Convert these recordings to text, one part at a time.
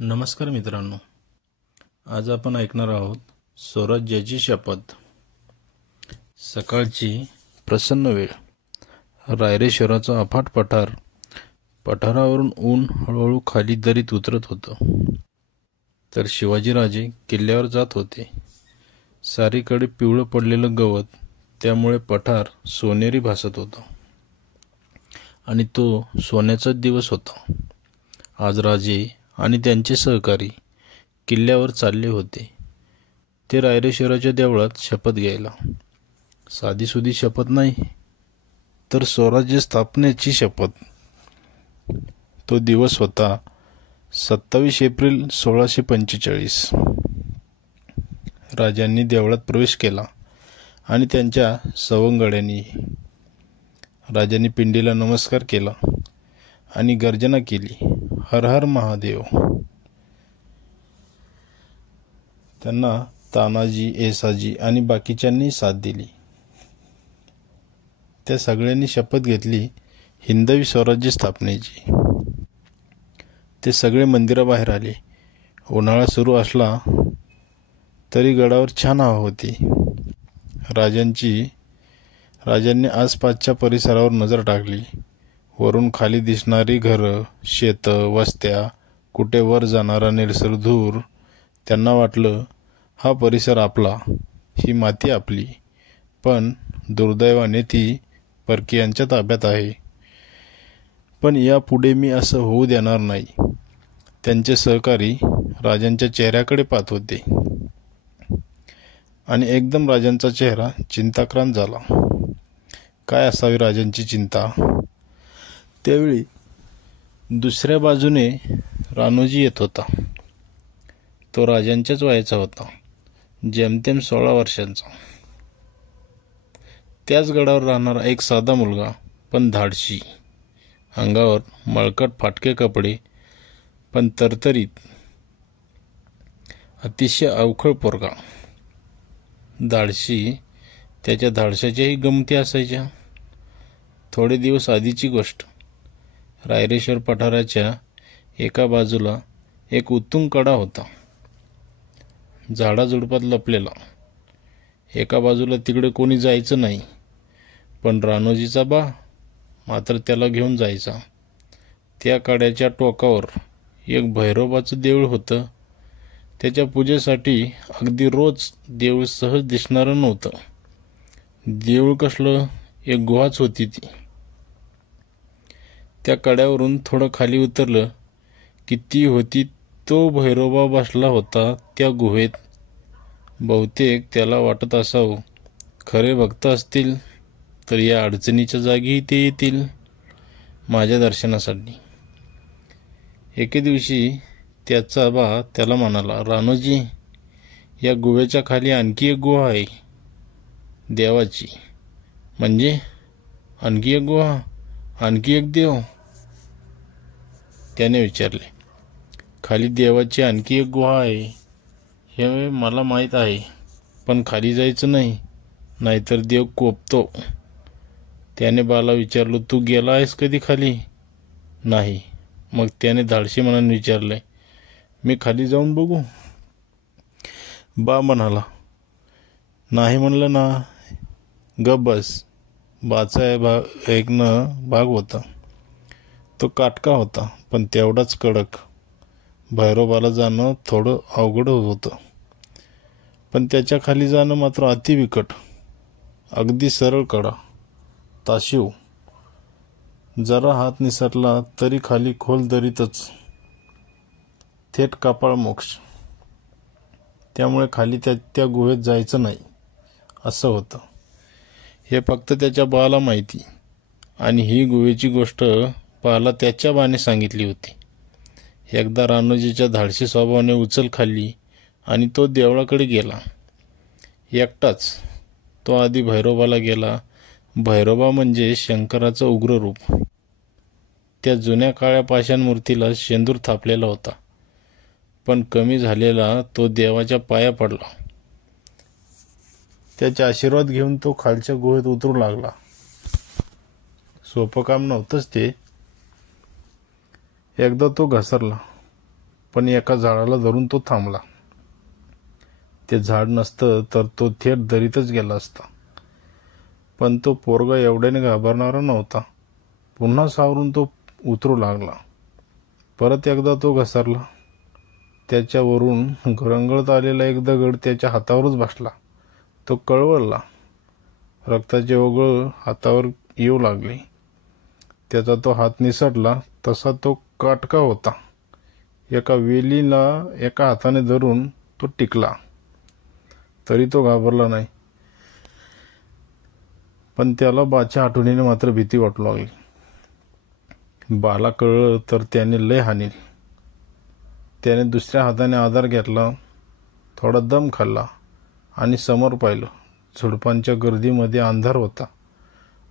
नमस्कार मित्रांनो, आज आपण ऐकणार आहोत स्वराज्याची शपथ. सकाळची प्रसन्न वेळ. रायरेश्वराचा अफाट पठार. पठारावरून ऊन हळूहळू खाली दरीत उतरत होतं, तर शिवाजीराजे किल्ल्यावर जात होते. सारीकडे पिवळं पडलेलं गवत, त्यामुळे पठार सोनेरी भासत होतं आणि तो सोन्याचाच दिवस होता. आज राजे आणि त्यांचे सहकारी किल्ल्यावर चालले होते. ते रायरेश्वराच्या देवळात शपथ घ्यायला. साधीसुधी शपथ नाही, तर स्वराज्य स्थापनेची शपथ. तो दिवस होता 27 एप्रिल 1645. राजांनी देवळात प्रवेश केला आणि त्यांच्या सवंगड्यांनी. राजांनी पिंडीला नमस्कार केला आणि गर्जना केली, हर हर महादेव. त्यांना तानाजी, येसाजी आणि बाकीच्यांनी साथ दिली. त्या सगळ्यांनी शपथ घेतली हिंदवी स्वराज्य स्थापनेची. ते सगळे मंदिराबाहेर आले. उन्हाळा सुरू असला तरी गडावर छान हवा होती. राजांनी आसपासच्या परिसरावर नजर टाकली. वरून खाली दिसणारी घरं, शेतं, वस्त्या, कुठे वर जाणारा निळसर धूर. त्यांना वाटलं, हा परिसर आपला, ही माती आपली, पण दुर्दैवाने ती परकीयांच्या ताब्यात आहे. पण यापुढे मी असं होऊ देणार नाही. त्यांचे सहकारी राजांच्या चेहऱ्याकडे पाहत होते आणि एकदम राजांचा चेहरा चिंताक्रांत झाला. काय असावी राजांची चिंता? त्यावेळी दुसऱ्या बाजूने रानोजी येत होता. तो राजांच्याच वयाचा होता, जेमतेम 16 वर्षांचा. त्याच गडावर राहणारा एक साधा मुलगा, पण धाडशी. अंगावर मळकट फाटके कपडे, पण तरतरीत. अतिशय अवखळ पोरगा. धाडशी, त्याच्या धाडशाच्याही गमती असायच्या. थोडे दिवस आधीची गोष्ट. रायरेश्वर पठाराच्या एका बाजूला एक उत्तुंग कडा होता, झाडाझुडपात लपलेला. एका बाजूला तिकडे कोणी जायचं नाही, पण रानोजीचा बा मात्र त्याला घेऊन जायचा. त्या कड्याच्या टोकावर एक भैरोबाचं देऊळ होतं. त्याच्या पूजेसाठी अगदी रोज देऊळ सहज दिसणारं नव्हतं. देऊळ कसलं, एक गुहाच होती ती. त्या कड्यावरून थोडं खाली उतरलं की ती होती. तो भैरोबा बसला होता त्या गुहेत. बहुतेक त्याला वाटत असावं, खरे भक्त असतील तर या अडचणीच्या जागी ते येतील माझ्या दर्शनासाठी. एके दिवशी त्याचा बा त्याला म्हणाला, रानोजी, या गुहेच्या खाली आणखी एक गुहा आहे देवाची. म्हणजे आणखी एक गुहा, आणखी एक देव? त्याने विचारले. खाली देवाची आणखी एक गुहा आहे हे मला माहीत आहे, पण खाली जायचं नाही, नाहीतर देव कोपतो. त्याने बाला विचारलं, तू गेला आहेस कधी खाली? नाही. मग त्याने धाडशी मनाने विचारले, मी खाली जाऊन बघू? बा म्हणाला, नाही म्हणलं ना, गप बस. बाचा ऐकणं भाग होता. तो काटका होता, पण तेवढाच कडक. भैरोबाला जाणं थोडं अवघड होतं, पण त्याच्या खाली जाणं मात्र अतिविकट. अगदी सरळ कडा, ताशीव. जरा हात निसरला तरी खाली खोल दरीतच, थेट कपाळ मोक्ष. त्यामुळे खाली त्या गुहेत जायचं नाही असं होतं. हे फक्त त्याच्या बाला माहिती, आणि ही गुहेची गोष्ट बाला त्याच्या बाने सांगितली होती. एकदा रानोजीच्या धाडशी स्वभावाने उचल खाल्ली आणि तो देवळाकडे गेला. एकटाच. तो आधी भैरोबाला गेला. भैरोबा म्हणजे शंकराचं उग्र रूप. त्या जुन्या काळ्या पाषाण मूर्तीला शेंदूर थापलेला होता, पण कमी झालेला तो देवाच्या पाया पडला. त्याचे आशीर्वाद घेऊन तो खालच्या गुहेत उतरू लागला. सोपं काम नव्हतंच ते. एकदा तो घसरला. पण एका झाडाला धरून तो थांबला. ते झाड नसतं तर तो थेट दरीतच गेला असता. पण तो पोरगा एवढ्याने घाबरणारा नव्हता. पुन्हा सावरून तो उतरू लागला. परत एकदा तो घसरला. त्याच्यावरून घरंगळत आलेला एक दगड त्याच्या हातावरच बसला. तो कळवळला. रक्ताचे ओघळ हातावर येऊ लागले. त्याचा तो हात निसटला तसा तो काटका होता. एका वेलीला एका हाताने धरून तो टिकला. तरी तो घाबरला नाही. पण त्याला बाच्या आठवणीने मात्र भीती वाटू लागली. बाला कळलं तर त्याने लय हाणील. त्याने दुसऱ्या हाताने आधार घेतला, थोडा दम खाल्ला आणि समोर पाहिलं. झुडपांच्या गर्दीमध्ये अंधार होता.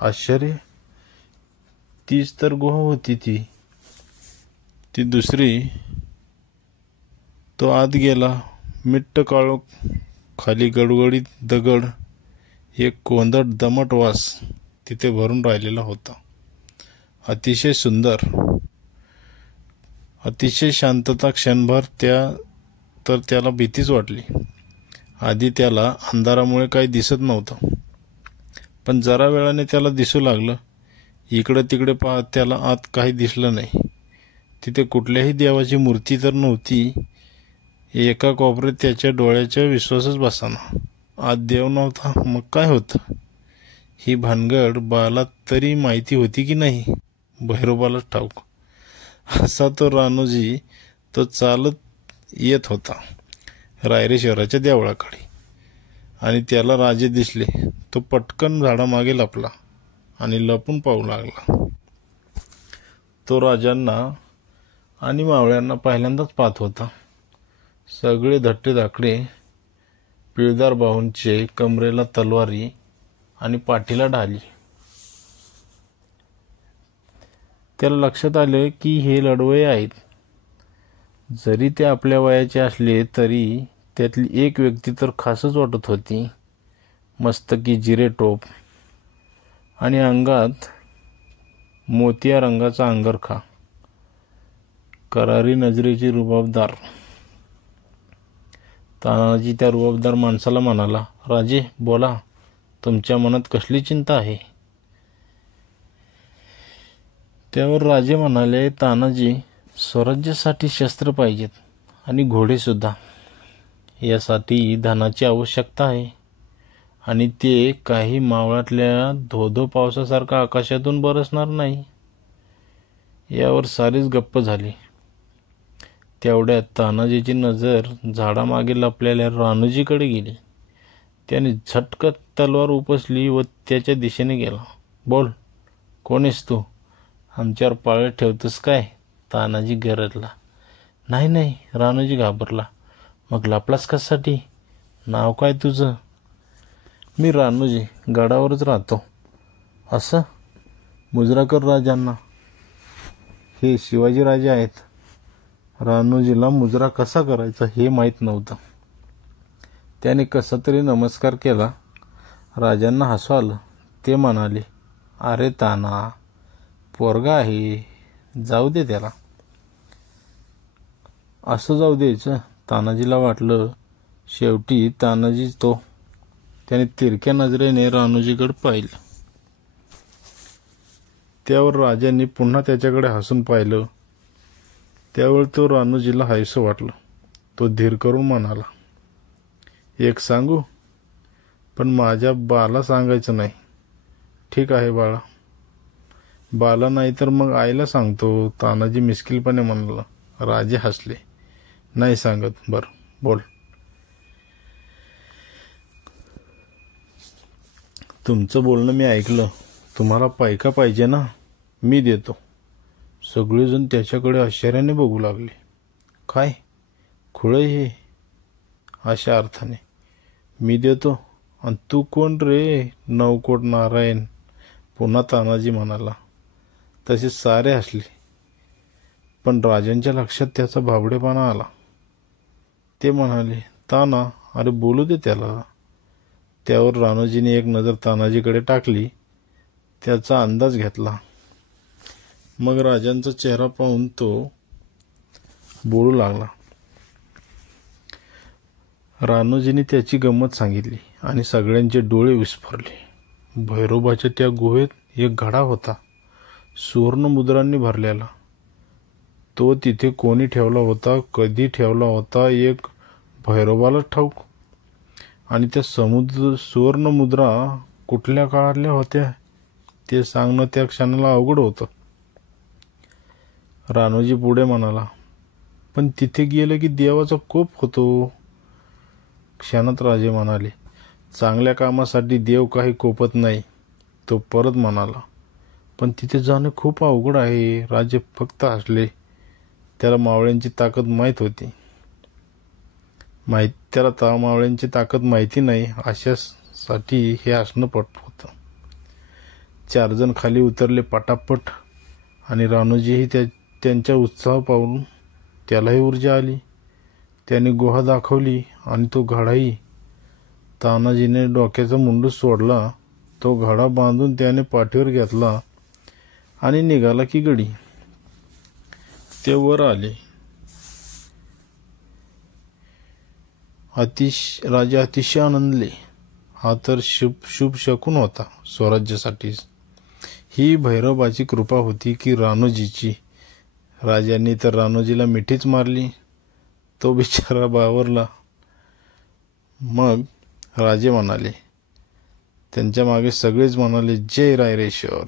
आश्चर्य, तीच तर गुहा होती. ती दुसरी. तो आत गेला. मिट्ट काळोख, खाली गडगडीत दगड, एक कोंदट दमट वास तिथे भरून राहिलेला होता. अतिशय सुंदर, अतिशय शांतता. क्षणभर त्याला भीतीच वाटली. आधी त्याला अंधारामुळे काही दिसत नव्हतं, पण जरा वेळाने त्याला दिसू लागलं. इकडे तिकडे पाहत त्याला आत काही दिसलं नाही. तिथे कुठल्याही देवाची मूर्ती तर नव्हती. एका कोपऱ्यात त्याच्या डोळ्याच्या विश्वासच बसाना. आत देव नव्हता, मग काय होतं? ही भानगड बाला तरी माहिती होती की नाही? भैरोबालाच ठाऊक. असा तो रानूजी. तो चालत येत होता रायरे शहराच्या देवळाकडे आणि त्याला राजे दिसले. तो पटकन झाडामागे लपला आणि लपून पाहू लागला. तो राजांना आणि मावळ्यांना पहिल्यांदाच पाहत होता. सगळे धट्टे धाकडे, पिळदार बाहूंचे, कमरेला तलवारी आणि पाठीला ढाली. त्याला लक्षात आले की हे लढवय्ये आहेत. जरी ते आपल्या वयाचे असले तरी त्यातली एक व्यक्ती तर खासच वाटत होती. मस्तकी जिरे टोप आणि अंगात मोतिया रंगाचा अंगरखा, करारी नजरेची रुबाबदार. तानाजी त्या रुबाबदार माणसाला म्हणाला, राजे बोला, तुमच्या मनात कसली चिंता आहे? त्यावर राजे म्हणाले, तानाजी, स्वराज्यासाठी शस्त्र पाहिजेत आणि घोडे सुद्धा. यासाठी धनाची आवश्यकता आहे आणि ते काही मावळातल्या धोधो पावसासारखा आकाशातून बरसणार नाही. यावर सारीच गप्प झाली. तेवढ्यात तानाजीची नजर झाडामागे लपलेल्या रानूजीकडे गेली. त्याने झटकत तलवार उपसली व त्याच्या दिशेने गेला. बोल, कोणीस तू? आमच्यावर पाळत ठेवतोस काय? तानाजी गरजला. नाही नाही, रानूजी घाबरला. मग लपलास कशासाठी? नाव काय तुझं? मी रानूजी, गडावरच राहतो. असं? मुजराकर राजांना? हे शिवाजी राजे आहेत. रानूजीला मुजरा कसा करायचा हे माहीत नव्हतं. त्याने कसा तरी नमस्कार केला. राजांना हसू आलं. ते म्हणाले, अरे ताना, पोरगा आहे, जाऊ दे त्याला. असं जाऊ द्यायचं? तानाजीला वाटलं शेवटी तानाजी तो. त्याने तिरक्या नजरेने रानूजीकडे पाहिलं. त्यावर राजांनी पुन्हा त्याच्याकडे हसून पाहिलं. त्यावेळी तो रानूजीला हायसं वाटलं. तो धीर करून म्हणाला, एक सांगू, पण माझ्या बाला सांगायचं नाही. ठीक आहे बाळा. बाला नाही तर मग आईला सांगतो, तानाजी मिस्किलपणे म्हणाला. राजे हसले. नाही सांगत. बरं, बोल. तुमचं बोलणं मी ऐकलं. तुम्हाला पायका पाहिजे ना? मी देतो. सगळेजण त्याच्याकडे आश्चर्याने बघू लागले. काय खुळे हे? अशा अर्थाने मी देतो. आणि तू कोण रे, नवकोट नारायण? पुन्हा तानाजी म्हणाला. तसे सारे हसले, पण राजांच्या लक्षात त्याचा भाबडेपणा आला. ते म्हणाले, ताना, अरे बोलू दे त्याला. त्यावर रानूजीने एक नजर तानाजीकडे टाकली. त्याचा अंदाज घेतला. मग राजांचा चेहरा पाहून तो बोलू लागला. रानोजीने त्याची गंमत सांगितली आणि सगळ्यांचे डोळे विस्फारले. भैरोबाच्या त्या गुहेत एक घडा होता, सुवर्ण मुद्रांनी भरलेला. तो तिथे कोणी ठेवला होता, कधी ठेवला होता, एक भैरोबाला ठाऊक. आणि त्या सुवर्ण मुद्रा कुठल्या काळातल्या होत्या ते सांगणं त्या क्षणाला अवघड होतं. रानोजी पुढे म्हणाला, पण तिथे गेलं की देवाचा कोप होतो. क्षणात राजे म्हणाले, चांगल्या कामासाठी देव काही कोपत नाही. तो परत म्हणाला, पण तिथे जाणं खूप अवघड आहे. राजे फक्त हसले. त्याला मावळ्यांची ताकद माहीत होती. त्याला मावळ्यांची ताकद माहिती नाही अशासाठी हे हसणं पट होतं. 4 जण खाली उतरले पटापट आणि रानोजीही त्यांचा उत्साह पाहून त्यालाही ऊर्जा आली. त्याने गुहा दाखवली आणि तो घडाही. तानाजीने डोक्याचा मुंडू सोडला. तो घडा बांधून त्याने पाठीवर घेतला आणि निघाला की गडी. ते वर आले. राजा अतिशय आनंदले. हा तर शुभ शकून होता स्वराज्यासाठी. ही भैरवाची कृपा होती की रानोजीची. राजांनी तर रानोजीला मिठीच मारली. तो बिचारा बावरला. मग राजे म्हणाले, त्यांच्या मागे सगळेच म्हणाले, जय रायरेश्वर.